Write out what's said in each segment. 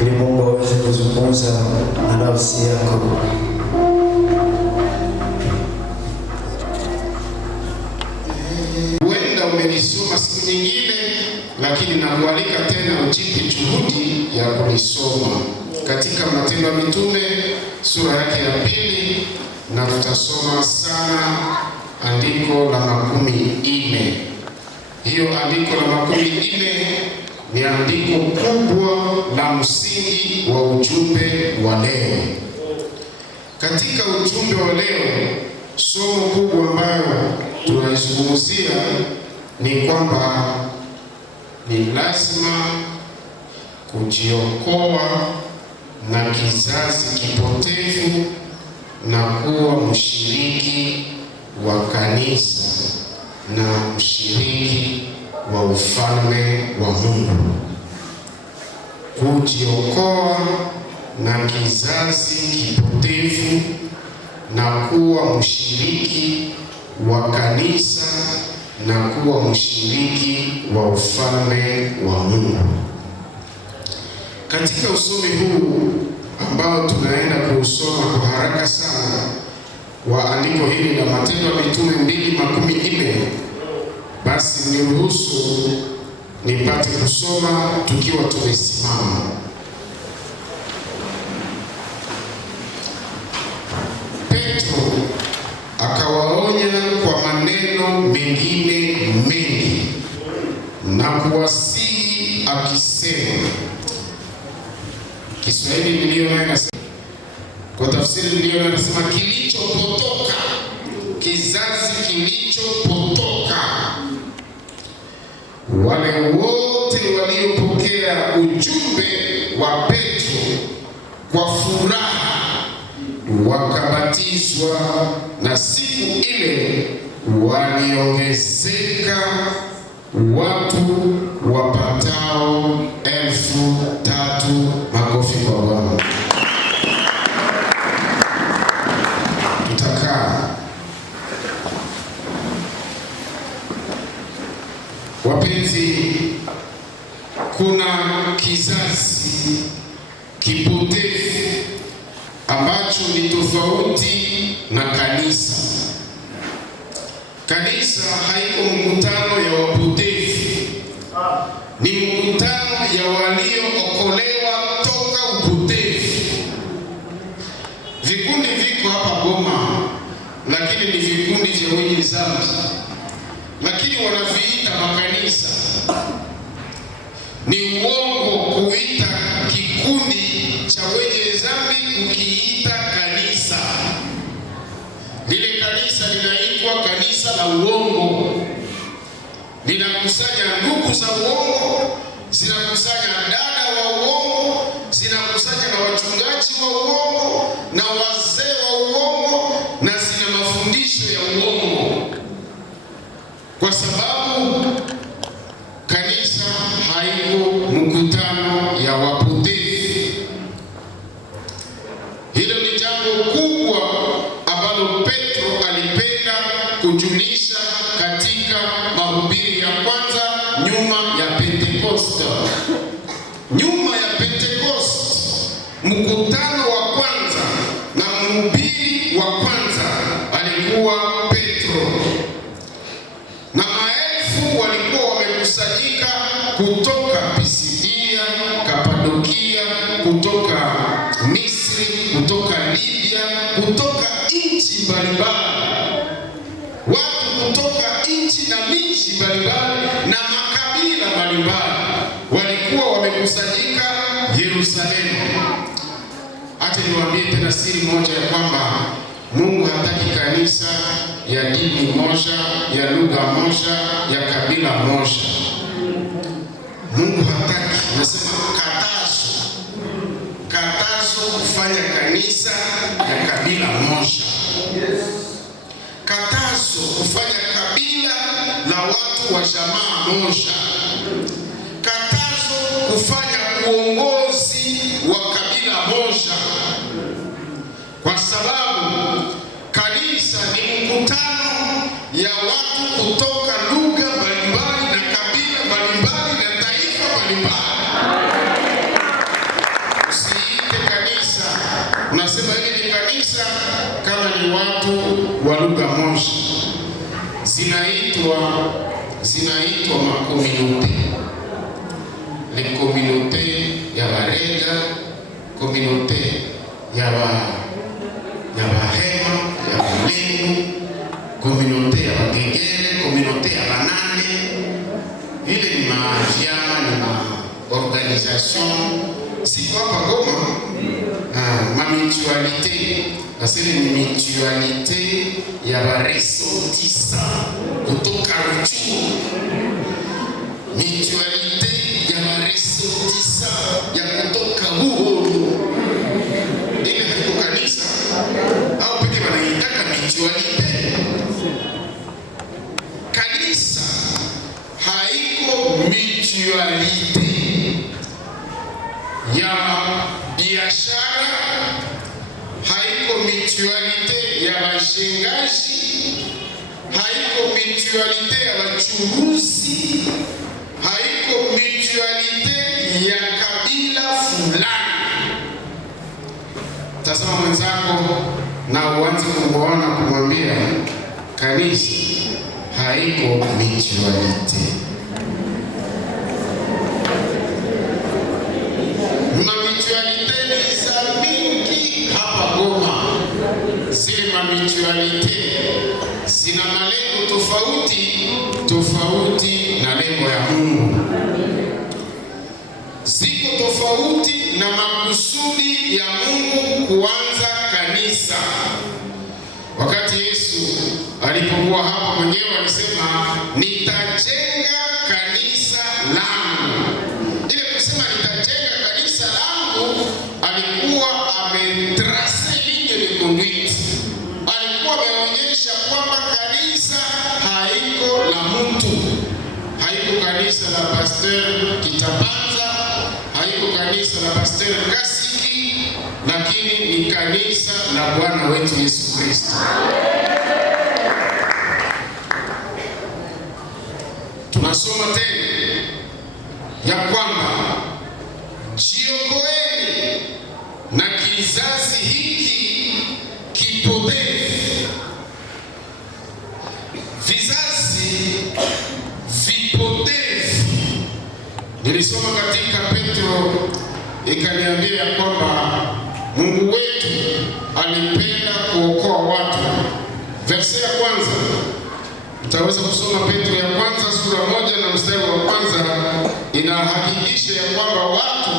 ili Mungu aweze kuzungumza na nafsi yako. Huenda umelisoma siku nyingine, lakini nakualika tena ujipe juhudi ya kulisoma katika Matendo ya Mitume sura yake ya 2, na tutasoma sana andiko la 40. Hiyo andiko la 40 ni andiko kubwa la msingi wa ujumbe wa leo. Katika ujumbe wa leo, somo kubwa ambayo tunaizungumzia ni kwamba ni lazima kujiokoa na kizazi kipotevu na kuwa mshiriki wa kanisa na mshiriki wa ufalme wa Mungu. Kujiokoa na kizazi kipotevu na kuwa mshiriki wa kanisa na kuwa mshiriki wa ufalme wa Mungu. Katika usomi huu ambao tunaenda kuusoma kwa haraka sana wa andiko hili la Matendo ya Mitume 2:40, basi niruhusu nipate kusoma tukiwa tumesimama. Petro akawaonya kwa maneno mengine mengi na kuwasihi akisema, Kiswahili niliyo nayo nasema, kwa tafsiri niliyo nayo nasema, kilichopotoka, kizazi kilichopotoka, wale wote waliopokea ujumbe wa Petro kwa furaha wakabatizwa, na siku ile waliongezeka watu wapatao 3,000. Makofi kwa Bwana. Tutakaa. Wapenzi, kuna kizazi kipotevu ambacho ni tofauti na kanisa. Kanisa haiko mkutano ya wapotevu, ni mkutano ya waliookolewa toka upotevu. Vikundi viko hapa Goma, lakini ni vikundi vya wenye dhambi, lakini wanaviita makanisa. Ni uongo kuita kikundi cha wenye dhambi ukiita kanisa. Lile kanisa linaitwa kanisa la uongo, linakusanya ndugu za uongo, zinakusanya dada wa uongo, zinakusanya na wachungaji wa uongo na wazee wa uongo, na zina mafundisho ya uongo, kwa sababu kanisa haiko mkutano ya wapotevu. Hilo ni jambo kubwa ambalo Petro alipenda kujulisha katika mahubiri ya kwanza nyuma ya Pentekoste. Nyuma ya Pentekoste, mkutano wa kwanza na mhubiri wa kwanza alikuwa Petro, na maelfu walikuwa wamekusanyika kutoka Pisidia, Kapadokia, kutoka Misri, kutoka Libya, kutoka nchi mbalimbali. Watu kutoka nchi na miji mbalimbali na makabila mbalimbali walikuwa wamekusanyika Yerusalemu. Acha niwaambie tena siri moja ya kwamba Mungu hataki kanisa ya dini moja, ya lugha moja, ya kabila moja. Mungu hataki. Nasema katazo kufanya kanisa ya kabila moja. Katazo kufanya kabila la watu wa jamaa moja. Katazo kufanya uongozi wa kabila moja, kwa sababu kanisa ni mkutano ya watu kutoka lugha mbalimbali na kabila mbalimbali na taifa mbalimbali. Unasema hili ni kanisa kama ni watu wa lugha moja. Zinaitwa makomunote. Le communauté ya Barega, communauté ya Bahema, ya Bulendu, communauté ya Bagegere, communauté ya Banane. Ile ni mavyama, ni maorganisation. Siko hapa Goma, ma mutualité. Asili ni mutualité ya baresotisa kutoka Ruchuru. Mutualité ya baresotisa ya kutoka Buhoro. Ile haiko kanisa au peke wanaitaka mutualité. Kanisa haiko mutualité ya biashara, haiko mutualité ya bashengaji, haiko mutualité ya bachuruzi, haiko mutualité ya kabila fulani. Tazama mwenzako na uanze kumwona, kumwambia kanisa haiko mutualité. Mamitualité ni za mingi hapa Goma. Zile mamitualité zina malengo tofauti na lengo ya Mungu. Ziko tofauti na makusudi ya Mungu kuanza kanisa. Wakati Yesu alipokuwa hapa mwenyewe alisema, nitajenga kanisa langu. Ile kusema nitajenga kanisa langu, alikuwa ametrace ligne de conduite. Alikuwa ameonyesha kwamba kanisa haiko la mtu. Haiko kanisa la Pasteur Kitabanza, haiko kanisa la Pasteur Kasiki, lakini ni kanisa la Bwana wetu Yesu Kristo. Tunasoma tena ya kwamba jiokoeni na kizazi hiki kipotevu. Vizazi vipotevu. Nilisoma katika Petro, ikaniambia ya kwamba Mungu wetu alipenda kuokoa watu. Verse ya kwanza, utaweza kusoma Petro ya kwanza sura 1 na mstari wa kwanza. Inahakikisha ya kwamba watu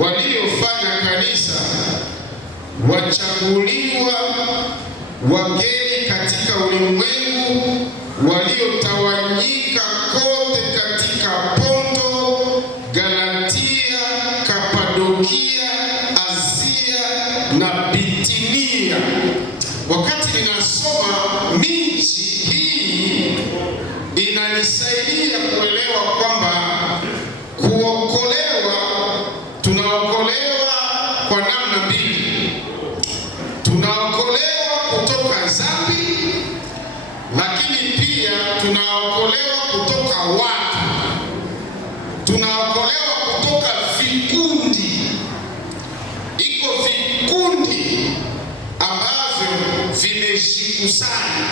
waliofanya kanisa, wachaguliwa, wageni katika ulimwengu, waliotawanyika kote katika Ponto, Galatia, Kapadokia, Asia na Bitinia. Wakati ninasoma miji hii, inanisaidia kuelewa kwamba kuokolewa, tunaokolewa kwa namna mbili. Tunaokolewa kutoka dhambi, lakini pia tunaokolewa kutoka watu. Tunaokolewa kutoka vikundi. Iko vikundi ambavyo vimejikusanya.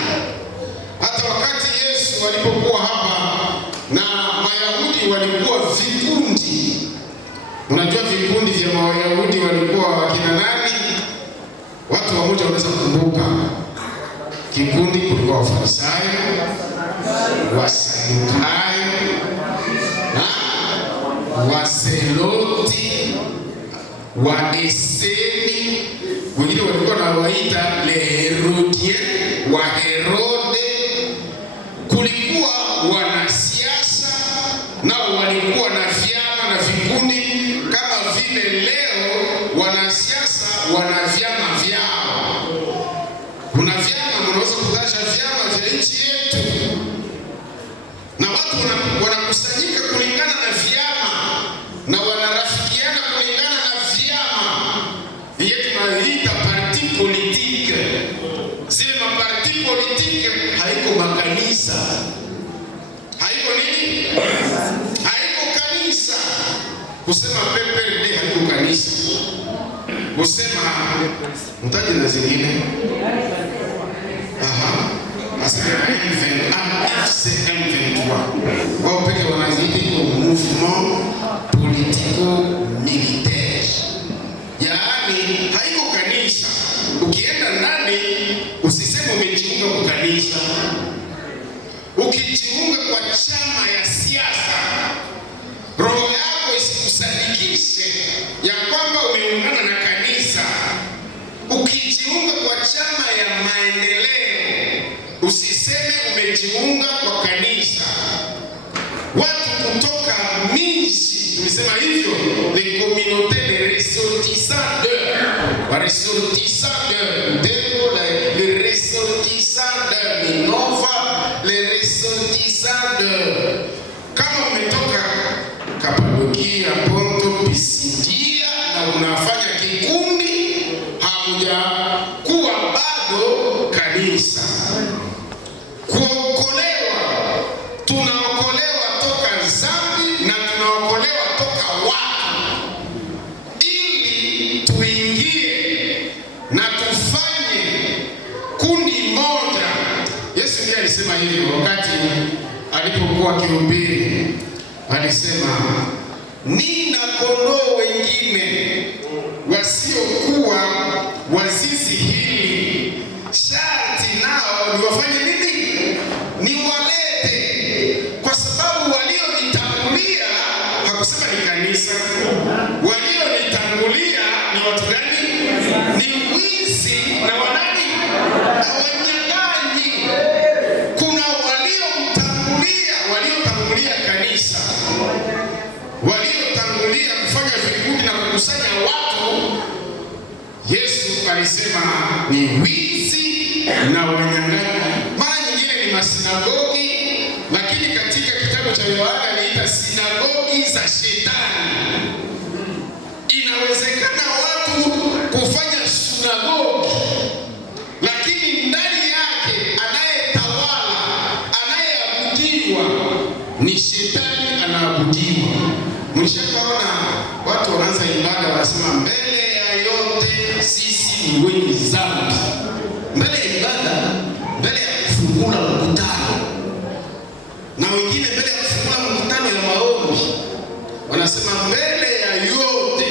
Hata wakati Yesu alipokuwa hapa na Wayahudi walikuwa vikundi. Unajua vikundi vya Wayahudi walikuwa wakina nani? Watu wamoja wanaweza kukumbuka. Kikundi kulikuwa Wafarisayo, Wasadukayo, Wazeloti, Waeseni, wengine walikuwa na waita le Herodiens, wa Herode. Kulikuwa wanasiasa nao walikuwa na vyama na vikundi, kama vile leo wanasiasa wana vyama vyao. Kuna vyama, mnaweza kutaja vyama vya nchi yetu, na watu wanakusanyika kulingana na vyama na wanarafikiana kulingana na vyama. Yetu tunaita parti politique. Zile maparti politique haiko makanisa. Haiko nini? Haiko kanisa. Kusema PPRD haiko kanisa. Kusema mtaji na zingine. Asema M23 wao peke wanaziita mouvement politico-militaire, yaani haiko kanisa. Ukienda ndani usiseme umejiunga kwa kanisa. Ukijiunga kwa chama ya siasa, roho yako isikusadikishe ya kwamba umeungana na kanisa. Ukijiunga kwa chama ya maendeleo, usiseme umejiunga kwa kanisa. Watu kutoka miji, tumesema hivyo, les communautés de ressortissants de Butembo, les ressortissants de Minova, les ressortissants de, kama umetoka Kapadokia, Ponto, Pisidia na unafanya kikundi, hamujakuwa bado kanisa. Kuokolewa, tunaokolewa toka dhambi na tunaokolewa toka watu, ili tuingie na tufanye kundi moja. Yesu ndiye alisema hivyo wakati alipokuwa akihubiri, alisema nina kondoo wengine wasiokuwa wazizi hili, sharti nao niwafanye nini? Niwalete. Kwa sababu walionitangulia, hakusema ni kanisa, walionitangulia ni watu gani? Ni wizi na wanani? Na wanyang'anyi. Kuna waliotangulia kanisa, waliotangulia kufanya vikundi na kukusanya watu. Yesu alisema ni wizi na wanyang'anyi. Mara nyingine ni masinagogi, lakini katika kitabu cha Yohana anaita sinagogi za shetani. Inawezekana watu kufanya sinagogi, lakini ndani yake anayetawala, anayeabudiwa ni shetani, anaabudiwa. Mlishaona watu wanaanza ibada wanasema mbele ya yote sisi ni wenye dhambi. Mbele ya ibada, mbele ya kufungula mkutano, na wengine mbele ya kufungula mkutano ya maombi wanasema mbele ya yote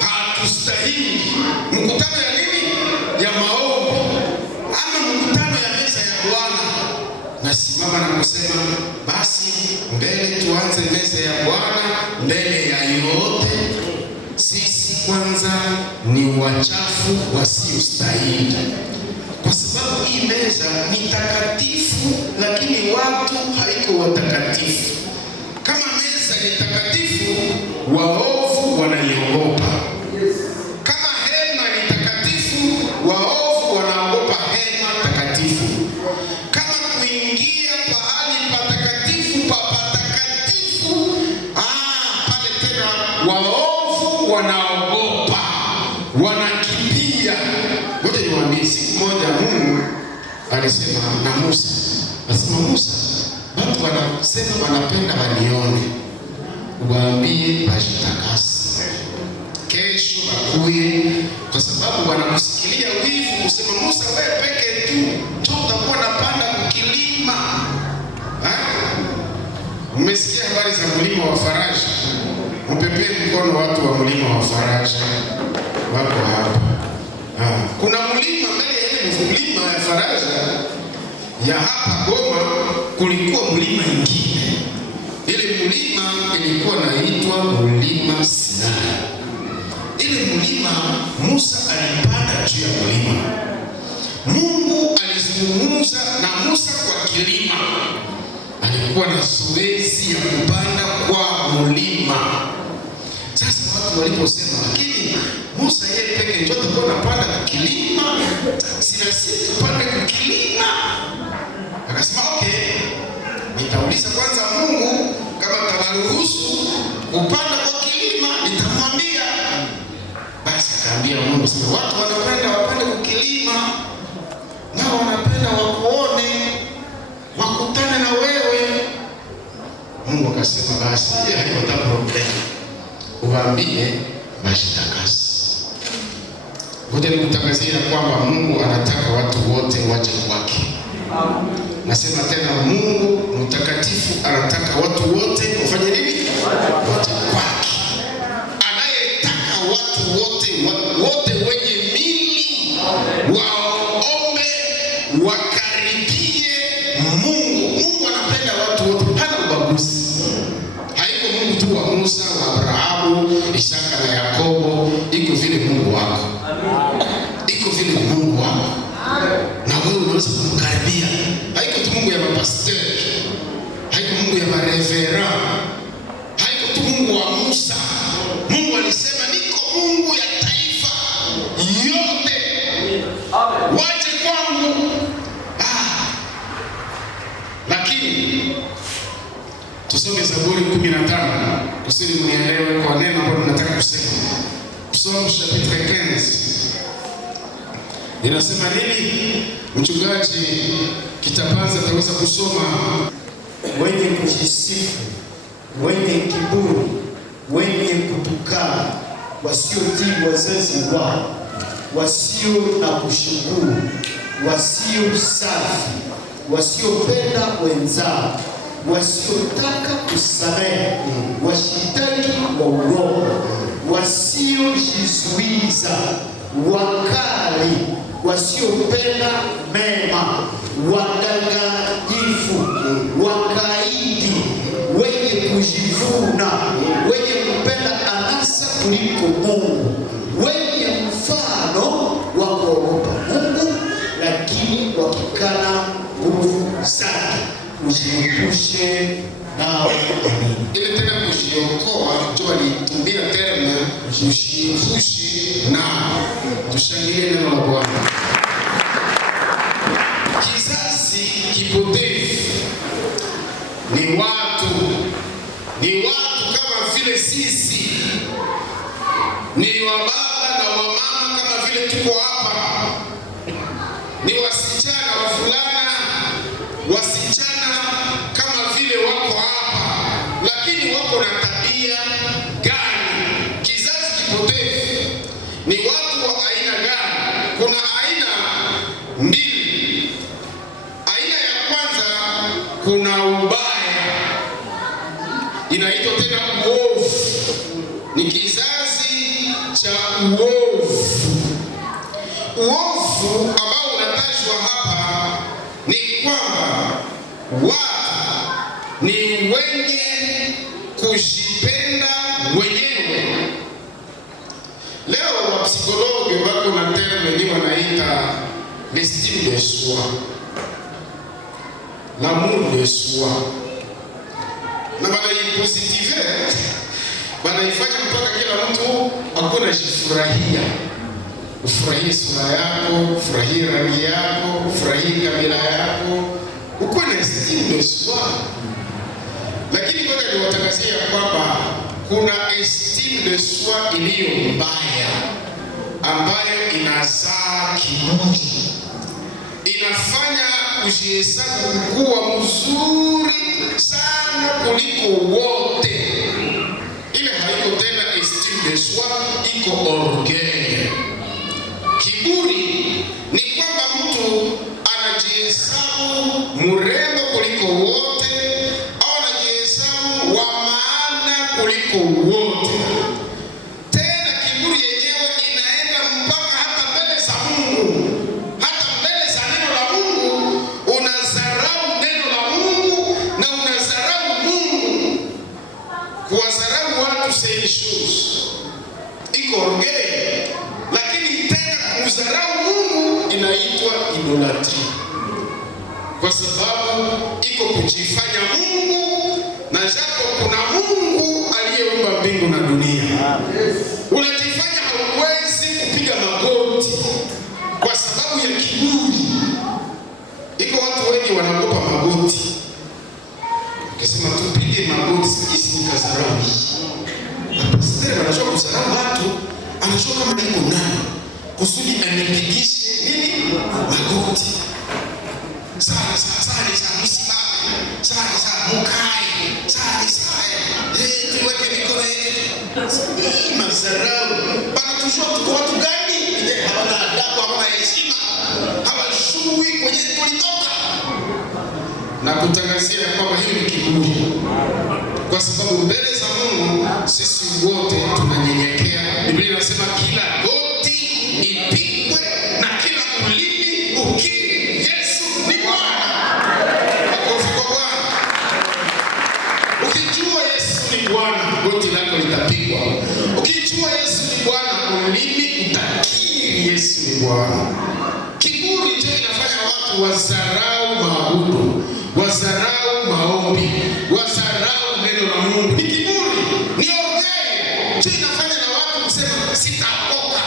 hatustahili mkutano ya nini? Ya maombi ama mkutano ya meza ya Bwana. Nasimama na kusema basi mbele tuanze meza ya Bwana. Mbele ya yote sisi kwanza ni wachafu wasiostahili, kwa sababu hii meza ni takatifu, lakini watu haiko watakatifu. Kama meza ni takatifu, waovu wanaiogopa. Kama hema ni takatifu, waovu wanaogopa hema takatifu. Kama kuingia pahali patakatifu pa patakatifu, pale tena waovu wanaogopa, wanakimbia. Ngoja niwaambie, siku moja Mungu alisema na Musa, asema Musa, watu wanasema wanapenda wanione, uwaambie wajitakase, kesho wakuye, kwa sababu wanakusikilia wivu. Kusema Musa, wewe peke tu ndio utakuwa napanda kukilima. Umesikia habari za mlima wa Faraja? Mpepee mkono watu wa mlima wa Faraja wako hapa. Kuna mlima mbele ya mlima ya Faraja ya hapa Goma, kulikuwa mlima mwingine. Ile mlima ilikuwa inaitwa mlima Sinai. Ile mlima Musa alipanda juu ya mlima. Mungu alizungumza na Musa kwa kilima. Alikuwa na zoezi ya kupanda kwa mlima. Sasa watu waliposema, lakini Musa yeye peke ndio atakuwa anapanda kwa kilima, sina sisi tupande kwa kilima. Akasema okay, nitauliza kwanza Mungu kama ataruhusu kupanda kwa kilima, nitamwambia. Basi akaambia Mungu, sasa watu wanapenda wapande kwa kilima, nao wanapenda wakuone, wakutane na wewe. Mungu akasema basi, haina problem, uwaambie wajitakase. Ngoja nikutangazia kwamba Mungu anataka watu wote waje kwake. Nasema tena, Mungu mtakatifu anataka watu wote wafanye nini? Waje kwake. Anayetaka watu wote wenye mili waombe, wakaribie Mungu. Mungu anapenda watu wote, hana ubaguzi. Haiko Mungu tu wa Musa, wa Abrahamu, Isaka na Yakobo. Iko vile Mungu wako. Iko vile Mungu wako. Na wewe unaweza kumkaribia. Haiko tu Mungu ya mapasteri. Haiko Mungu ya marevera. Haiko tu Mungu wa Musa. Mungu alisema niko Mungu ya taifa yote. Waje kwangu. Lakini tusome Zaburi 15 kusudi mnielewe kwa neno ambalo nataka kusema. Psalm chapitre 15. Inasema nini? Mchungaji Kitapanza ataweza kusoma. Wenye kujisifu, wenye kiburi, wenye kutukana, wasiotii wazazi wao, wasio na kushukuru, wasio safi, wasiopenda wenzao, wasiotaka kusamehe, washitaki wa uongo, wasiojizuiza, wakali, wasiopenda mema, wadanganyifu, wakaidi, wenye kujivuna, wenye kupenda anasa kuliko Mungu, wenye mfano wa kuogopa Mungu, lakini wakikana nguvu zake. Ujiepushe nao. Ile tena kujiokoa, tuwa litumia terme ujiepushe nao. Tushangilie neno la Bwana. Kizazi kipotevu ni watu kama vile sisi, ni wababa na wamama kama vile tuko hapa, ni wasichana wavulana, wasichana kama vile wako hapa, lakini wako na tabia gani? Kizazi kipotevu ni watu wa aina gani? Kuna aina mbili. Aina ya kwanza, kuna ubaya, inaitwa tena uovu. Ni kizazi cha uovu. Uovu ambao unatajwa hapa ni kwamba watu ni wenye kujipenda wenyewe. Leo wapsikologi wako na terme ni wanaita l'estime de soi, l'amour de soi, na banaipositive, banaifanya mpaka kila mtu akona jifurahia. Ufurahie sura yako, ufurahie rangi yako, ufurahie kabila yako, ukuwe na estime de soi. Lakini kwa niwatangazia kwamba kuna estime de soi iliyo mbaya, ambayo inazaa kiburi, inafanya kujihesabu kuwa mzuri sana kuliko wote. Ile haiko tena estime de soi, iko orgueil. Kiburi ni kwamba mtu anajihesabu mrembo kuliko wote, au anajihesabu wa maana kuliko wote. Tena kiburi yenyewe inaenda mpaka hata mbele za Mungu, hata mbele za neno la Mungu. Unazarau neno la Mungu na unazarau Mungu. Kuwazarau watu c'est une chose, iko orgueil. Lakini tena kuzarau Mungu inaitwa idolatry, kwa sababu iko kujifanya Mungu, na japo kuna Mungu aliyeumba mbingu na dunia. Unajifanya hauwezi kupiga magoti kwa sababu ya kiburi. Iko watu wengi wanaogopa magoti, ukisema tupige magoti sisi nikazarau hii. Pastor anajua kuzarau watu, anajua kama iko nani kusudi anipigishe nini magoti. Sasa msimame, sasa mukae, sasa tuweke mikono yetu. Mazarau bana, tujua tuko watu gani? na kutangazia kwamba hiyo ni kiburi, kwa sababu mbele za Mungu sisi wote tunanyenyekea. Biblia inasema kila goti ipigwe na kila ulimi ukiri Yesu ni Bwana. Makofi kwa Bwana. Ukijua Yesu ni Bwana, goti lako litapigwa. Ukijua Yesu ni Bwana, ulimi utakiri Yesu ni Bwana. Kiburi ndio inafanya watu wazarau maabudu, wazarau maombi, wazarau neno la Mungu. Ni kiburi, ni orgueil. Ndio inafanya na watu kusema sitaokoka.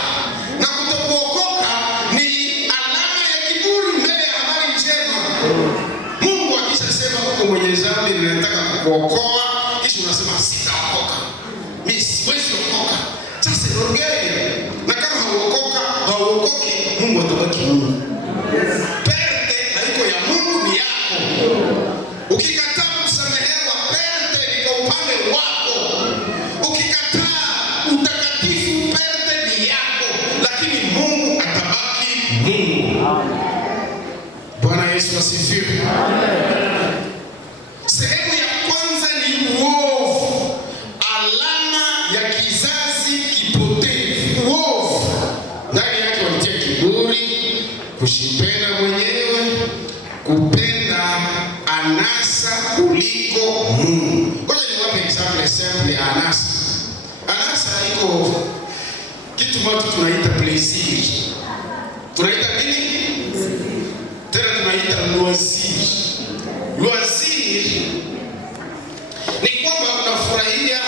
Na kutokuokoka ni alama ya kiburi mbele ya habari njema. Mungu akishasema uko mwenye dhambi na nataka kukuokoa, kisha unasema sitaokoka. Mimi siwezi kuokoka. Sasa ni orgueil. Na kama hauokoki, Mungu atabaki Mungu. Perte haiko ya Mungu, ni yako. Ukikataa kusamehewa, perte ni kwa upande wako. Ukikataa utakatifu, perte ni yako, lakini Mungu atabaki Mungu. Bwana Yesu asifiwe. Sehemu ya kwanza ni uovu, alama ya kizazi kipotevu. Uovu ndani yake walitia kiburi, kushipenda mwenyewe, kupenda anasa kuliko Mungu. Ngoja niwape example simple ya anasa. Anasa iko kitu moja tunaita plaisir. Tunaita nini? Tena tunaita loisir. Loisir ni kwamba unafurahia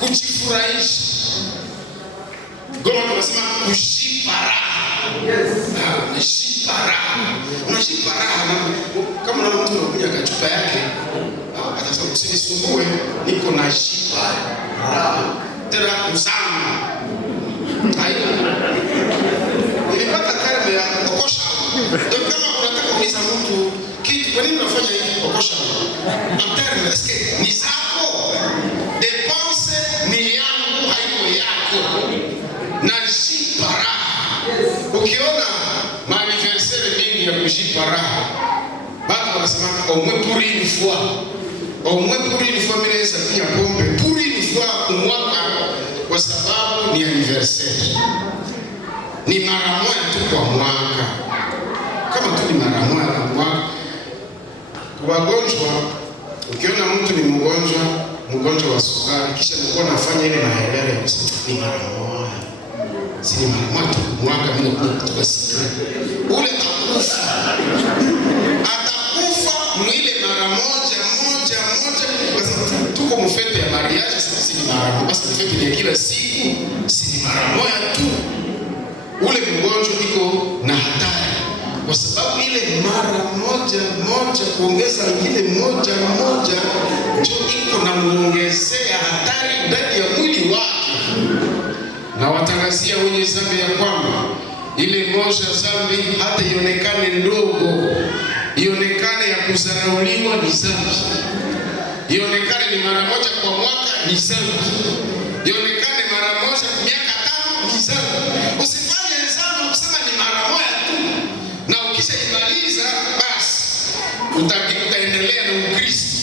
kujifurahisha. Goma tunasema kujipa raha. Unajipa raha. Unajipa raha. Kama na mtu anakuja kachupa yake, atasema usinisumbue, niko na jipa raha. Tena kuzama. Hayo. Nilipata karne ya okosha. Ndio kama unataka kuuliza mtu kitu, kwa nini unafanya hivi okosha? Amtare eske ni zako. Dépense ni yangu, haiko yako. Na jipa raha. Ukiona maaniversaire mingi ya kujipa raha, watu wanasema au moins pour une fois. Au moins pour une fois mimi naweza kunywa pombe pour une fois kwa mwaka, kwa sababu ni anniversaire. Ni mara moja tu kwa mwaka. Kama tu ni mara moja kwa mwaka. Wagonjwa, ukiona mtu ni mgonjwa wa sukari, kisha alikuwa anafanya ile mahelele ya kusema ni mara moja. Si ni mara moja tu mwaka, mimi nakutoka sikari. Ule atakufa mwile mara moja. Basi tuko mfete ya mariage, si ni mara moja. Basi mfete ya kila siku, si ni mara moja tu. Ule mgonjwa iko na hatari, kwa sababu ile mara moja kuongeza ile moja ndio iko na muongezea hatari ndani ya mwili wake. Na watangazia wenye dhambi ya kwamba ile moja dhambi hata ionekane ndogo, ionekane ya kudharauliwa ni dhambi, ionekane ni mara moja kwa mwaka ni dhambi, ionekane mara moja kwa miaka 5 ni dhambi. Usifanye dhambi kusema ni mara moja tu, na ukishaimaliza basi utaendelea na Ukristo.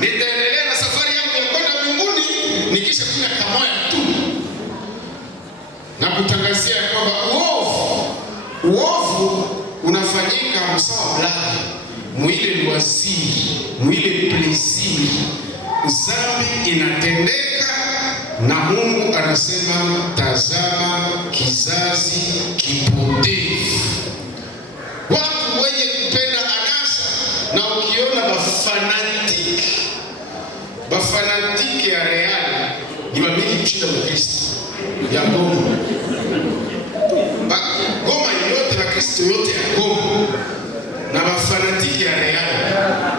Nitaendelea na safari yangu ya kwenda mbinguni nikisha kunywa kamoja tu. Na kutangazia kwamba uovu unafanyika msawa blaki, mwile loisir, mwile plaisir. Dhambi inatendeka na Mungu anasema tazama kizazi kipotevu. Watu wenye kupenda anasa, na ukiona bafanatiki ya Real ni wabili kushinda Kristo ya Goma. Goma yote na Kristo yote ya Goma. Na bafanatiki ya Real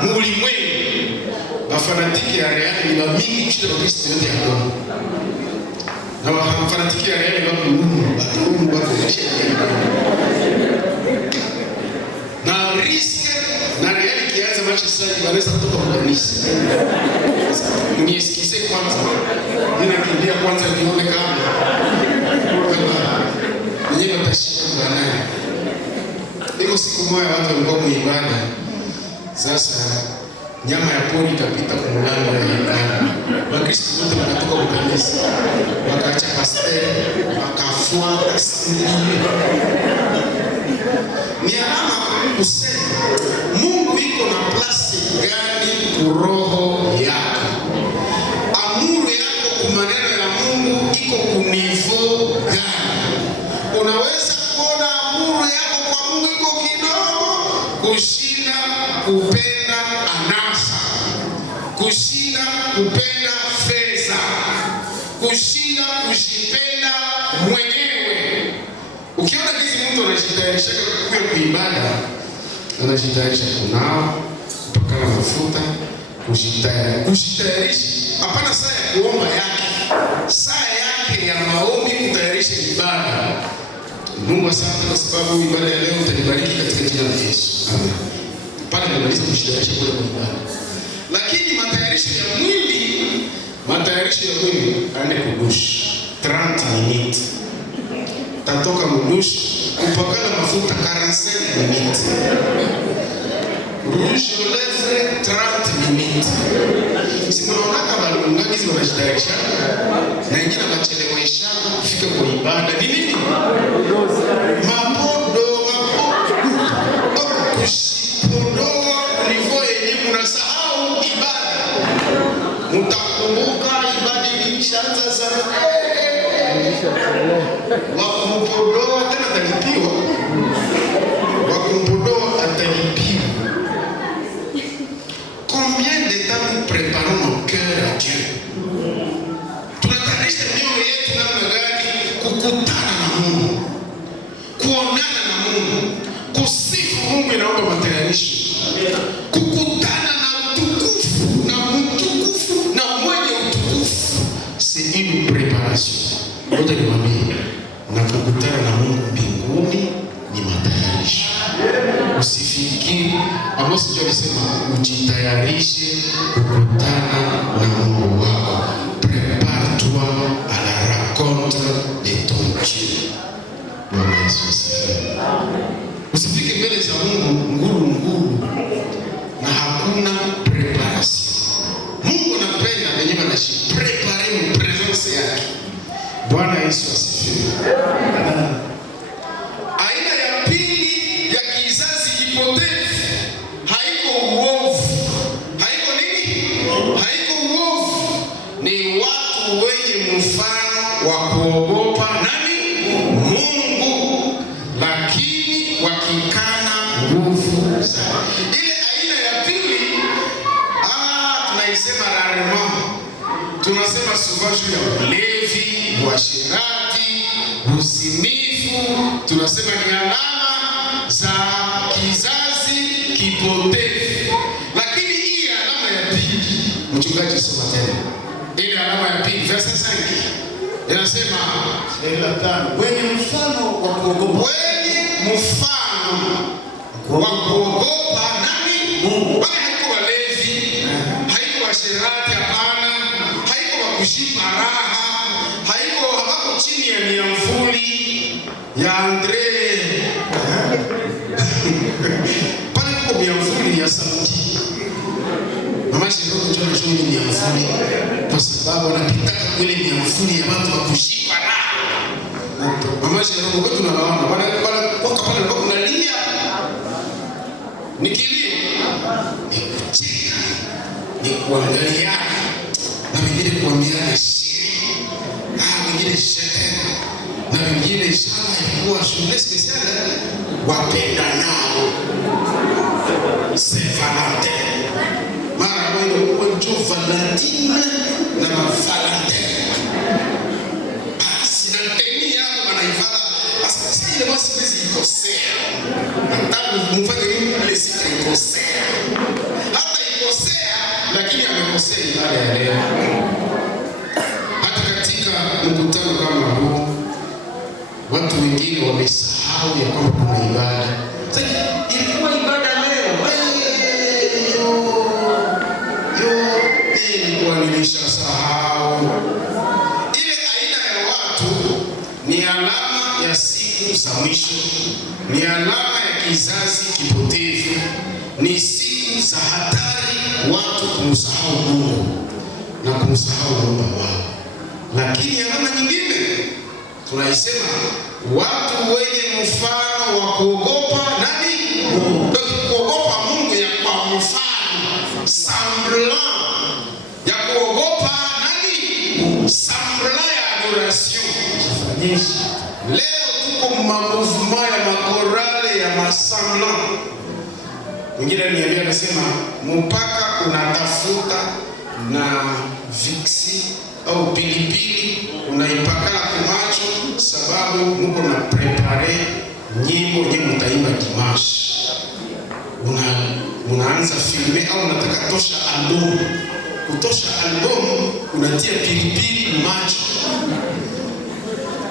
mulimwengu, bafanatiki ya Real ni wabili kushinda Kristo yote ya Goma. Na bafanatiki ya Real ni wabili na riske na Real kianza macho sasa wanaweza kutoka kwa kanisa. Niesikize kwanza. Ninakimbia kwanza nione kama wenyewe watashika nani. Iko siku moja watu walikuwa kuibada. Sasa nyama ya pori ikapita kwa mlango wa hekalu. Wakristo wote wakatoka kwa kanisa, wakaacha pasteri, wakafuata sindano. Ni alama kusema Mungu iko na plasi gani kuroho yako. Amuru yako kwa maneno ya Mungu iko kunivo gani. Unaweza kuona amuru yako kwa Mungu iko kidogo kushinda kupenda anasa, kushinda kupenda fedha, kushinda kujipenda mwenyewe. Ukiona hizi mtu anajitayarisha kwa kuibada, anajitayarisha kunao, kupaka mafuta, kujitayarisha. Hapana saa ya kuomba yake, saa yake ya maombi kutayarisha ibada. Mungu asante kwa sababu ibada ya leo utanibariki katika jina la Yesu. Amen. Pale nimaliza kujitayarisha kwa ibada. Lakini matayarisho ya mwili, aende kudushi 30 minutes. Tatoka mdushi kupakana mafuta 45 minutes. Rouge aux lèvres 30 minutes. Si mnaona balunga hizi wanajitayarisha na wengine wanachelewesha kufika kwa ibada. Ni nini? Mapodo kushipodoa ulivyo yenyewe unasahau ibada. Mtakumbuka ibada ilishaanza sana. Wakumpodoa tena atalipiwa. Wakumpodoa atalipiwa. Combien de temps nous préparons nos cœurs à Dieu? Tunatayarisha mioyo yetu namna gani kukutana na Mungu, kuonana na Mungu, kusifu Mungu inaomba matayarisho, kukutana na utukufu na mtukufu na mwenye utukufu. C'est une préparation. Wote niwaambie, unapokutana na Mungu mbinguni ni matayarisho. Usifikiri Amos ndio alisema ujitayarishe kukutana na Mungu wako. Prépare-toi à la rencontre de ton Dieu. Bwana Yesu asifiwe. Usifike mbele za Mungu nguru na hakuna preparation. Mungu anapenda wenyewe anajiprepare mu presence yake. Bwana Yesu asifiwe. Aina ya pili ya kizazi kipotevu haiko uovu. Haiko nini? Haiko uovu. Ni watu wenye mfano wa kuogopa nani? Mungu, lakini wakikana nguvu zake. Ile aina ya pili tunaisema rarement. Tunasema souvent juu ya ulevi, uasherati, uzinifu. Tunasema ni alama za kizazi kipotevu. Lakini hii alama ya pili, mchungaji soma tena. Ile alama ya pili, verse 5. Inasema wenye mfano wa kuogopa. Wenye mfano wa kuogopa nani? Mungu. Wale haiko walevi, haiko washerati, hapana. Haiko wakushipa raha, haiko hawako chini ya miamvuli ya Andre. Pale kwa miamvuli ya sauti. Mama Shiro njoo chini ya miamvuli kwa sababu anapitaka kule miamvuli ya watu wa kushipa raha. Mama Shiro kwa tunaona kwa pale kwa kunalia. Nikilio ni kucheka, ni kuangalia na wengine kuambiana siri, wengine sherehe, na wengine ishara ya kuwa shule spesiali wapendanao. Saint Valentin, mara moja kwa njoo Valentine na Valentin. Sinateni hapo wanaivala asasi ile basi hizi ikosea. Nataka mfanye nini ile siku ikosea. Hata ikosea lakini amekosea ibada ya leo. Hata katika mkutano kama huu watu wengine wamesahau ya kwamba kuna ibada. Sasa ilikuwa ibada leo. Nilikuwa nimeshasahau. Ile aina ya watu ni alama ya siku za mwisho. Ni alama ya kizazi kipotevu. ni siku za hatari watu kumsahau Mungu na kumsahau Muumba wao. Lakini alama nyingine tunaisema watu wenye mfano wa kuogopa nani? Kuogopa Mungu ya kwa mfano, semblant ya kuogopa nani? Semblant ya adoration. Leo tuko mamouvement ya makorale ya masemblant. Mwingine aliniambia akasema mpaka unatafuta na viksi au pilipili unaipakala kumacho, sababu mko na prepare nyimbo nye mutaimba dimash. Unaanza filme au unataka tosha album. Kutosha album unatia pilipili macho.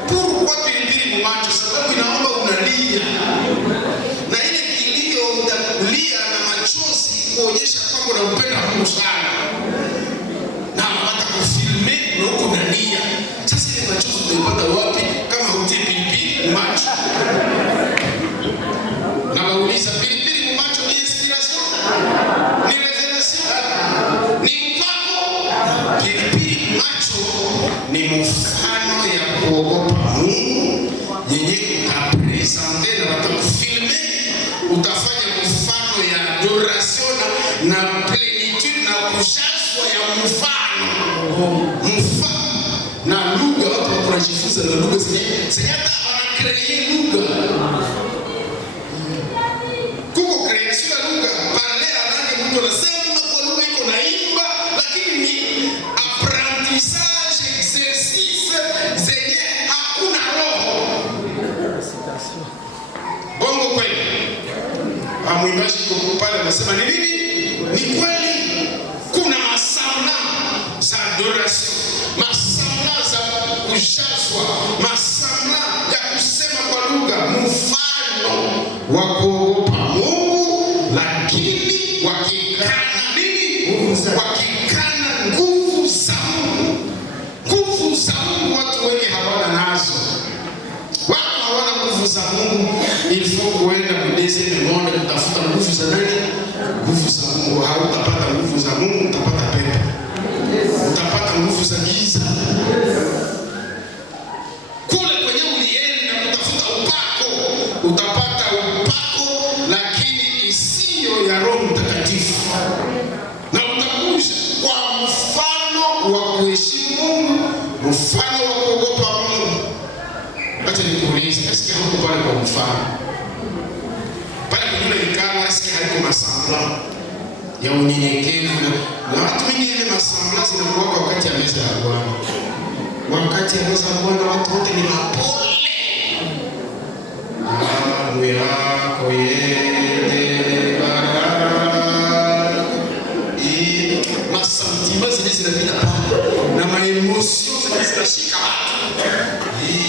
Pourquoi pilipili macho? Sababu inaomba unalia. Na ile kilio utakulia na machozi kuonyesha kwamba unampenda Mungu sana. Na hata kufilme na uko unalia. Sasa ile machozi utaipata wapi kama hutie pilipili macho? Na wauliza pilipili macho ni inspiration? Ni revelation? Ni mpako? Pilipili macho ni mfano ya kuogopa Mungu yenye utapresente na utakufilme, utafanya mfano ya adoration na plenitude na kushashwa ya mfano. Na lugha watu wanajifunza na lugha zenye hata wanakreye lugha. Kuko kreation ya lugha, parler à langue mtu anasema kwa lugha iko naimba, lakini ni apprentissage, exercice zenye hakuna roho. Bongo kweli. Mwimbaji pale anasema ni nini? Ni kweli. Kuna masana za adoration, masana za kujazwa, masana ya kusema kwa lugha, mfano wa kuogopa Mungu, lakini wakikana nini? Wakikana nguvu za Mungu. Nguvu za Mungu watu wengi hawana nazo. Watu hawana nguvu za Mungu. Il faut kuenda kudeze monde kutafuta nguvu za nani? Nguvu za Mungu. Hautapata nguvu za Mungu, utapata pepo. Utapata nguvu za giza. Kule kwenye ulienda kutafuta upako, utapata upako lakini isiyo ya Roho Mtakatifu. Na utakuja kwa mfano wa kuheshimu Mungu, mfano wa kuogopa Mungu. Acha nikuulize, eske huko pale kwa mfano? Pale kwenye likana eske haiko masambla ya unyenyekevu na watu wengi ile masambla zinakuwa wakati ya meza ya Bwana. Wakati ya meza ya Bwana watu wote ni mapole. Haleluya, oyende baraka. Masentima zinapita pale na maemosio zinashika watu.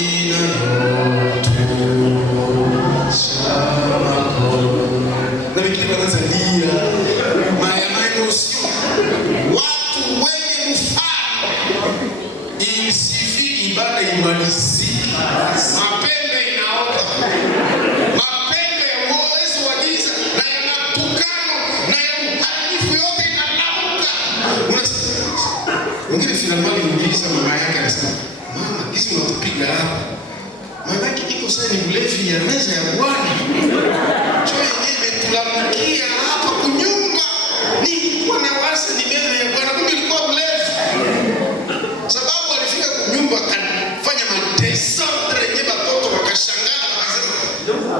Na wengine wanazalia maemosio. Watu wenye mfano ilisifi ibada imaliziki, mapembe inaota, mapembe ya uwezo wa giza na ya matukano na ya uhalifu yote inalamuka. Mwingine finalmali uliza mama yake anasema, mama hizi unatupiga hapa, manake iko sasa ni ulevi ya meza ya Bwana. Choo yenyewe imetulamukia hapa kunyumba. Nilikuwa na wasa ni meza ya Bwana, kumbe ilikuwa ulevi. Sababu alifika kunyumba akafanya madesordre yenye watoto wakashangaa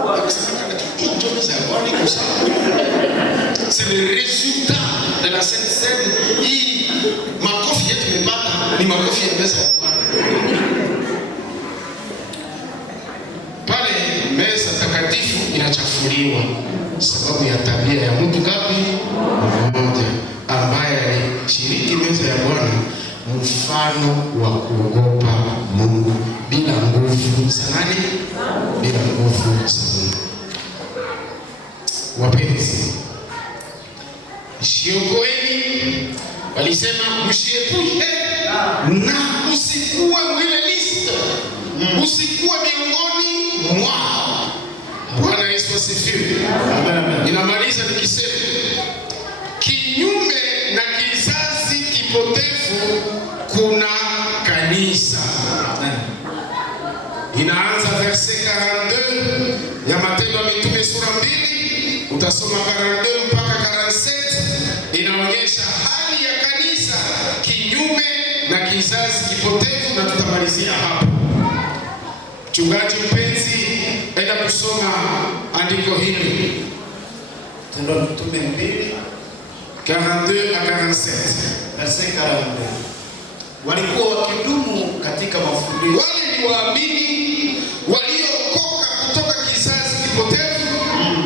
wakasema hii ndio meza ya Bwana iko sawa. C'est le résultat de la Sainte Seine. Hii makofi yetu tumepata ni makofi ya meza ya Bwana. Pale meza takatifu inachafuliwa sababu ya tabia ya mtu kapi mmoja ambaye alishiriki meza ya Bwana, mfano wa kuogopa Mungu bila nguvu za nani? Bila nguvu za Mungu. Wapenzi, shiokoeni, walisema mshiepushe na usikuwe mwile lista, usikuwe miongoni mwao. Bwana Yesu asifiwe. Ninamaliza nikisema kanisa. Inaanza verset 42 ya Matendo ya Mitume sura 2, utasoma 42 mpaka 47. Inaonyesha hali ya kanisa kinyume na kizazi kipotevu, na tutamalizia hapo. Mchungaji mpenzi, enda kusoma andiko hili. Matendo ya Mitume 2 42 à 47. verset 42. Walikuwa wakidumu katika mafundisho. Wale ni waamini waliookoka kutoka kizazi kipotevu,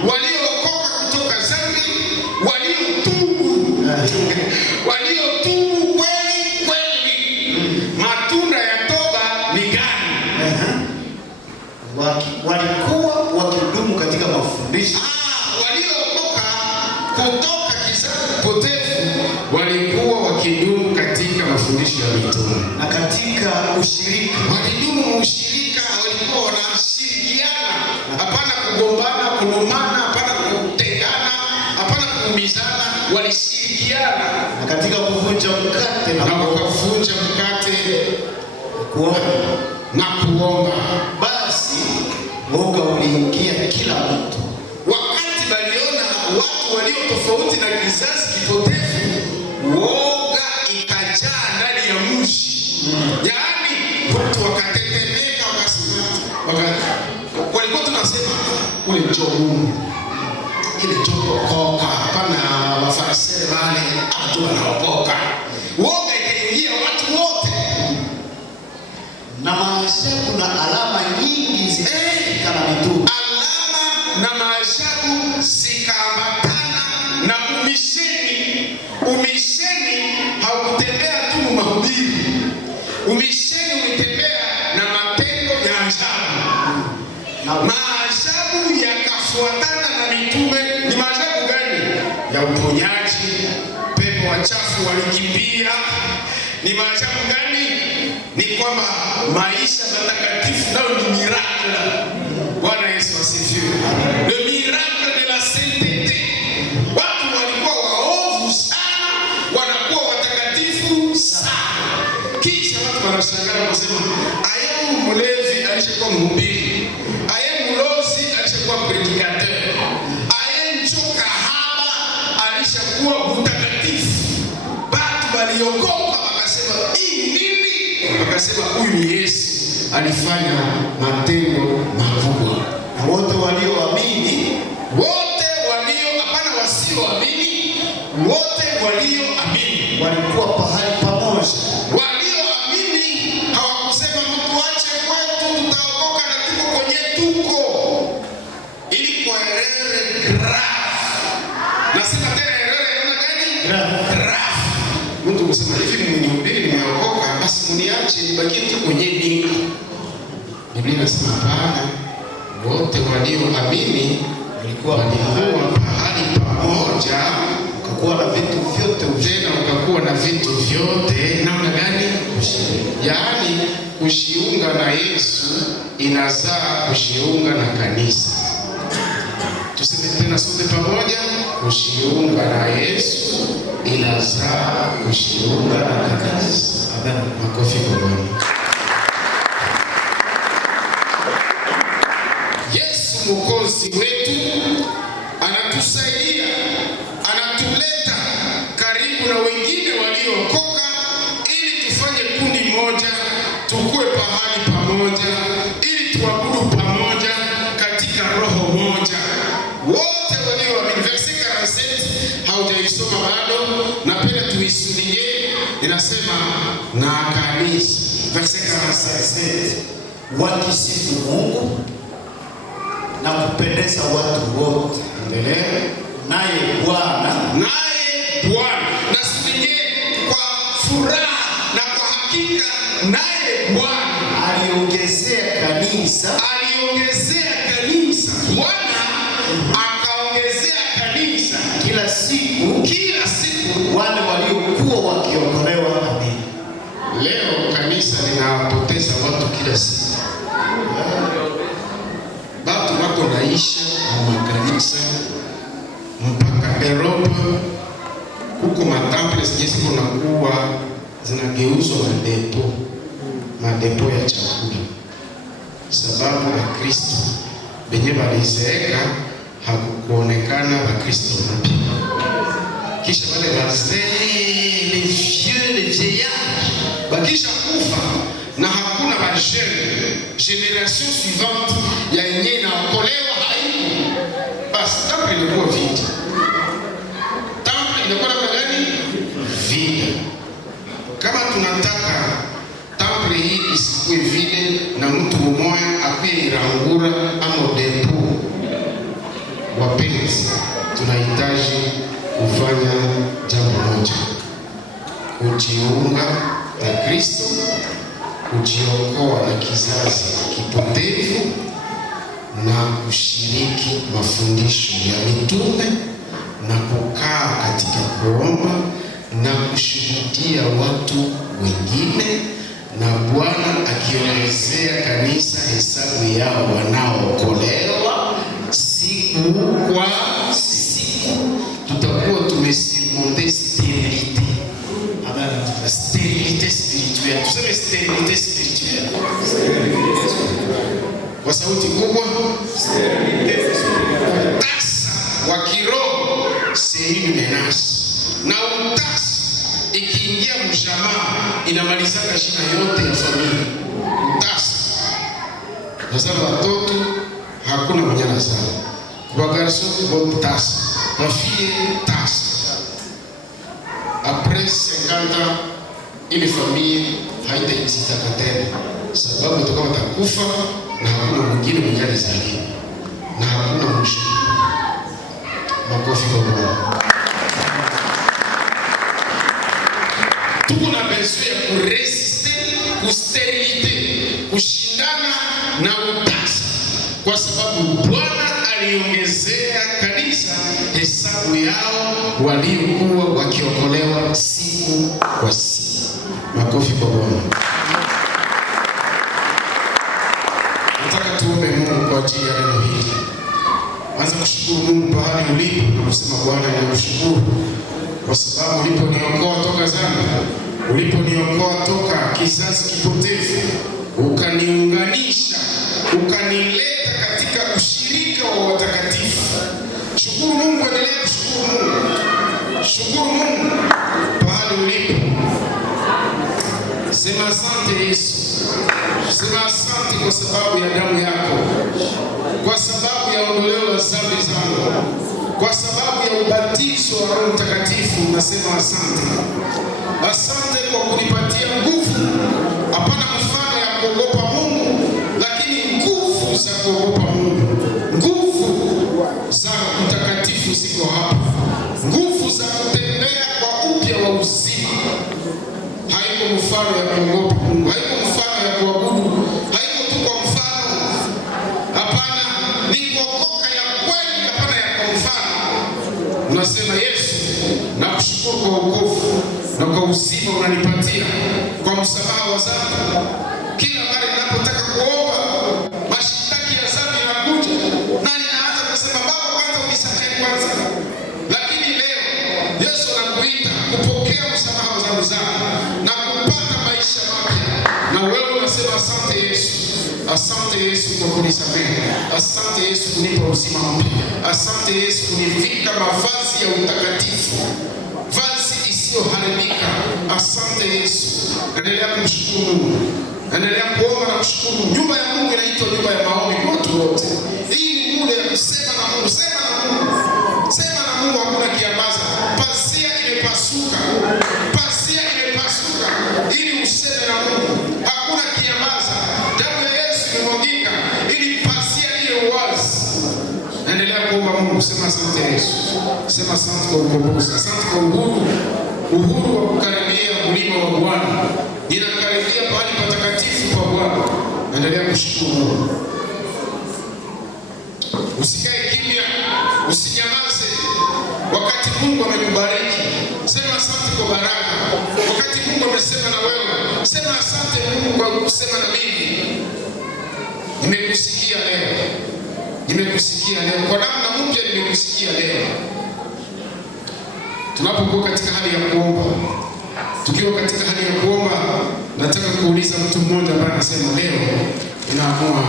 waliookoka kutoka dhambi, waliotubu. Waliotubu kweli kweli. Matunda ya toba ni gani? Walikuwa wakidumu katika mafundisho. Waliokoka kutoka kizazi kipotevu walikuwa wakidumu katika mafundisho ya mitume na katika ushirika. Walidumu ushirika, walikuwa wanashirikiana, hapana kugombana, kulumana, hapana kutengana, hapana kuumizana, walishirikiana. Na katika kuvunja mkate na wakavunja mkate na kuomba. Basi woga uliingia kila mtu. Wakati waliona watu walio tofauti na kizazi kipotevu, woga ikajaa ndani ya mji. Yaani watu wakatetemeka, walikuwa tunasema ule njoo Mungu, ile njoo okoka, hapana Wafarisai wale anajua anaokoka. Woga ikaingia watu wote, na maajabu na alama nyingi zikaonekana mitume. Alama na maajabu zikaambatana na umisheni. Umisheni haukutembea tu mahubiri. Umisheni ulitembea na matendo ya ajabu. Maajabu yakafuatana na mitume. Ni maajabu gani? Ya uponyaji, pepo wachafu walikimbia. Ni maajabu gani? Ni kwamba maisha matakatifu nayo ni miracle. Bwana Yesu asifiwe. Le miracle de la sainteté. Watu walikuwa waovu sana, wanakuwa watakatifu sana. Kisha watu wanashangaa kusema, aye mlevi alishakuwa mhubiri, aye mlozi alishakuwa predicateur, aye njoka haba alishakuwa mtakatifu. Watu waliogopa wakasema, hii nini? Wakasema huyu ni Yesu, alifanya matendo makubwa. Na wote walioamini, hapana wasioamini, wote walioamini walikuwa pahali pamoja. Walioamini hawakusema mtu ache kwetu tutaokoka na tuko kwenye tuko. Ilikuwa erreur grave. Nasema tena erreur yana gani? Grave. Mtu kusema hivi, mnihubiri nimeokoka, basi mniache nibaki tu kwenye niko. Biblia inasema hapana, wote walioamini walikuwa pahali pamoja, Ukakuwa na vitu vyote, tena ukakuwa na vitu vyote. Namna gani? Yaani kujiunga na Yesu inazaa kujiunga na kanisa. Tuseme tena sote pamoja, kujiunga na Yesu inazaa kujiunga na kanisa. Amen. Makofi kwa Bwana. Yesu Mwokozi wetu anatusaidia, anatuleta karibu na wengine waliookoka, ili tufanye kundi moja, tukue pahali pamoja, ili tuabudu pamoja katika roho moja. Wote walioamini. Verset 47 haujaisoma bado, napenda tuisulie. Inasema na kanisa. Verset 47, wakisifu Mungu na kupendeza watu wote. endelea. Naye Bwana nasikie kwa furaha na kwa hakika, naye Bwana aliongezea kanisa. Bwana akaongezea kanisa Kila siku wale waliokuwa wakiokolewa. Amen. Leo kanisa linapoteza watu kila siku. Watu wako naisha na kanisa mpaka Europa huko, matample zenye ziko nakuwa zinageuzwa madepo. madepo ya chakula, sababu Wakristo benye balizeeka hakukuonekana Wakristo mpya. Kisha wale wazee, les vieillards bakisha kufa na hakuna bajene, generation suivante ya yenye inaokolewa haiko. Basi temple ilikuwa vide. Temple ilikuwa namna gani? Vide. Kama tunataka temple hii isikuwe vide na mtu mmoja akuye irangura ama depo, wapenzi, tunahitaji kufanya jambo moja: kujiunga na Kristo, kujiokoa na kizazi kipotevu na kushiriki mafundisho ya mitume na kukaa katika kuomba na kushuhudia watu wengine, na Bwana akiongezea kanisa hesabu yao wanaookolewa siku kwa siku, tutakuwa tumesurmonte sterilite. La stérilité spirituelle. Tuseme stérilité spirituelle. Kwa sauti kubwa, utasa wa kiroho c'est une menace. Na utasa ikiingia mshamaa inamalizaka shina yote ya familia. Utasa. Nazala watoto hakuna mwenye anazala. Kwa garso kwa utasa. Kwa fille tasa. Après 50 ans, ile familia haitaisitaka tena, sababu itakuwa watakufa na hakuna mwingine mwenye alizaliwa na hakuna mwisho. Makofi kwa Bwana. Tuko na besoin ya kuresiste kusterilite, kushindana na utasa, kwa sababu Bwana aliongezea kanisa hesabu yao waliokuwa wakiokolewa siku kwa siku. Makofi kwa Bwana. Nataka tuombe Mungu kwa ajili ya neno hili. Anza kushukuru Mungu pahali ulipo na kusema Bwana, ninakushukuru kwa sababu uliponiokoa toka dhambi, uliponiokoa toka kizazi kipotevu, ukaniunganisha, ukanileta katika ushirika wa watakatifu. Shukuru Mungu, endelea kushukuru Mungu. Shukuru Mungu pahali ulipo. Sema asante Yesu. Sema asante kwa sababu ya damu yako, kwa sababu ya ondoleo la dhambi zangu, kwa sababu ya ubatizo wa Roho Mtakatifu. Nasema asante. Asante kwa kunipatia nguvu, hapana mfano ya kuogopa Mungu, lakini nguvu za kuogopa Mungu, nguvu za utakatifu ziko hapa, nguvu za kutembea kwa upya wa uzima. Haiko mfano ya kuogopa Mungu, haiko mfano ya kuabudu, haiko tu kwa mfano. Hapana, ni kuokoka ya kweli, hapana ya kwa mfano. Unasema Yesu, nakushukuru kwa wokovu na kwa uzima unanipatia, kwa msamaha wa dhambi. Kila mara ninapotaka kuomba, mashitaki ya dhambi yanakuja na ninaanza kusema Baba, kwanza unisamehe kwanza. Lakini leo Yesu anakuita kupokea msamaha wa dhambi zako na kupata maisha mapya. Na wewe unasema asante Yesu. Asante Yesu kwa kunisamehe. Asante Yesu kunipa uzima mpya. Asante Yesu kunivika mavazi ya utakatifu, vazi isiyoharibika. Asante Yesu. Endelea kumshukuru Mungu. Endelea kuomba na kushukuru. Nyumba ya Mungu inaitwa nyumba ya maombi kwa watu wote. Hii ni muda ya kusema na Mungu. Sema na Mungu. Sema na Mungu, hakuna kiambaza. Pasia imepasuka. Pasia imepasuka ili useme na Mungu. Hakuna kiambaza. Damu ya Yesu imemwagika ili pasia iwe wazi. Endelea kuomba Mungu. Sema asante Yesu. Sema asante kwa ukombozi. Asante kwa uhuru. Uhuru wa kukaribia mlima wa Bwana. Ninakaribia pahali patakatifu pa Bwana. Endelea kushukuru Mungu. Usikae kimya, usinyamaze. Wakati Mungu amekubariki, sema asante kwa baraka. Wakati Mungu amesema na wewe, sema asante Mungu kwa kusema na mimi. Nimekusikia leo. Nimekusikia leo. Kwa namna mpya nimekusikia leo. Tunapokuwa katika hali ya kuomba, tukiwa katika hali ya kuomba, Nataka kuuliza mtu mmoja ambaye anasema leo ninaamua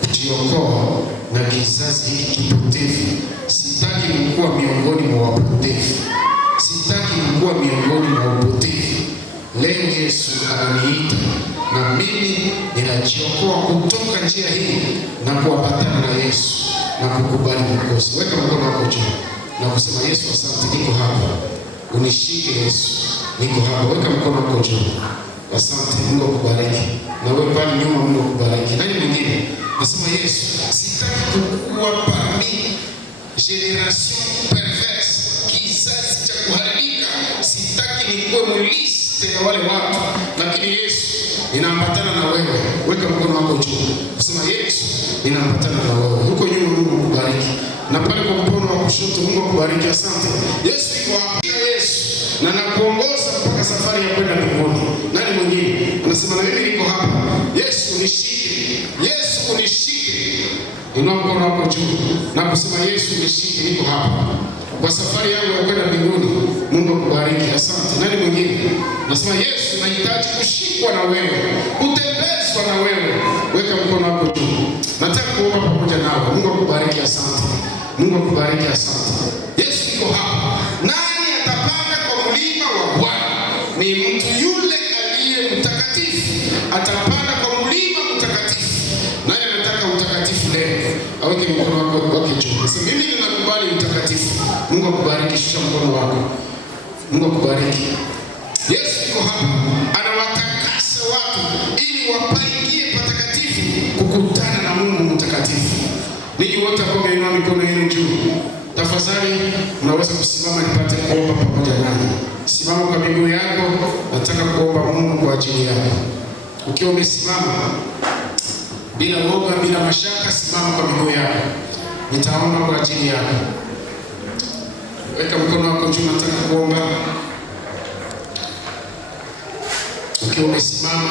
kujiokoa na kizazi hiki kipotevu. Sitaki kuwa miongoni mwa wapotevu. Sitaki kuwa miongoni mwa wapotevu. Leo Yesu ananiita na mimi ninajiokoa kutoka njia hii na kuambatana na Yesu na kukubali Mwokozi. Weka mkono wako juu na kusema, Yesu asante, niko hapa. Unishike Yesu, niko hapa. Weka mkono wako juu. Asante, Mungu akubariki. Na wewe pale nyuma, Mungu akubariki. Nani mwingine? Nasema, Yesu, sitaki kuwa parmi generation perverse, kizazi cha kuharibika. Sitaki nikuwe muliste ya wale watu, lakini Yesu, ninaambatana na wewe. Weka mkono wako juu. Nasema, Yesu, ninaambatana na wewe. Huko nyuma, Mungu akubariki. Na pale kwa mkono wa kushoto, Mungu akubariki. Asante. Yesu yuko hapa. Yesu, na nakuongoza mpaka safari ya kwenda mbinguni. Nani mwingine? Anasema, na mimi niko hapa. Yesu unishike. Yesu unishike. Inua mkono wako juu na kusema, Yesu unishike, niko hapa kwa safari yangu ya kwenda mbinguni. Mungu akubariki. Asante. Nani mwingine? Anasema, Yesu nahitaji kushikwa na wewe, kutembezwa na wewe. Weka mkono wako juu. Nataka kuomba pamoja nawe. Mungu akubariki. Asante. Mungu akubariki. Asante. Yesu niko hapa. Nani atapanda kwa mlima wa Bwana? Ni mtu yule aliye mtakatifu. Atapanda kwa mlima mtakatifu. Nani anataka utakatifu leo? Aweke mkono wako juu. Sasa mimi ninakubali utakatifu. Mungu akubariki. Shusha mkono wako. Mungu akubariki. Yesu yuko hapa. Anawatakasa watu ili wapaingie patakatifu kukutana na Mungu mtakatifu. Ninyi wote ambao mmeinua mikono yenu juu, tafadhali unaweza kusimama nipate kuomba pamoja nami. Simama kwa miguu yako, nataka kuomba Mungu kwa ajili yako. Ukiwa umesimama bila woga, bila mashaka, simama kwa miguu yako. Nitaomba kwa ajili yako. Weka mkono wako juu, nataka kuomba. Ukiwa umesimama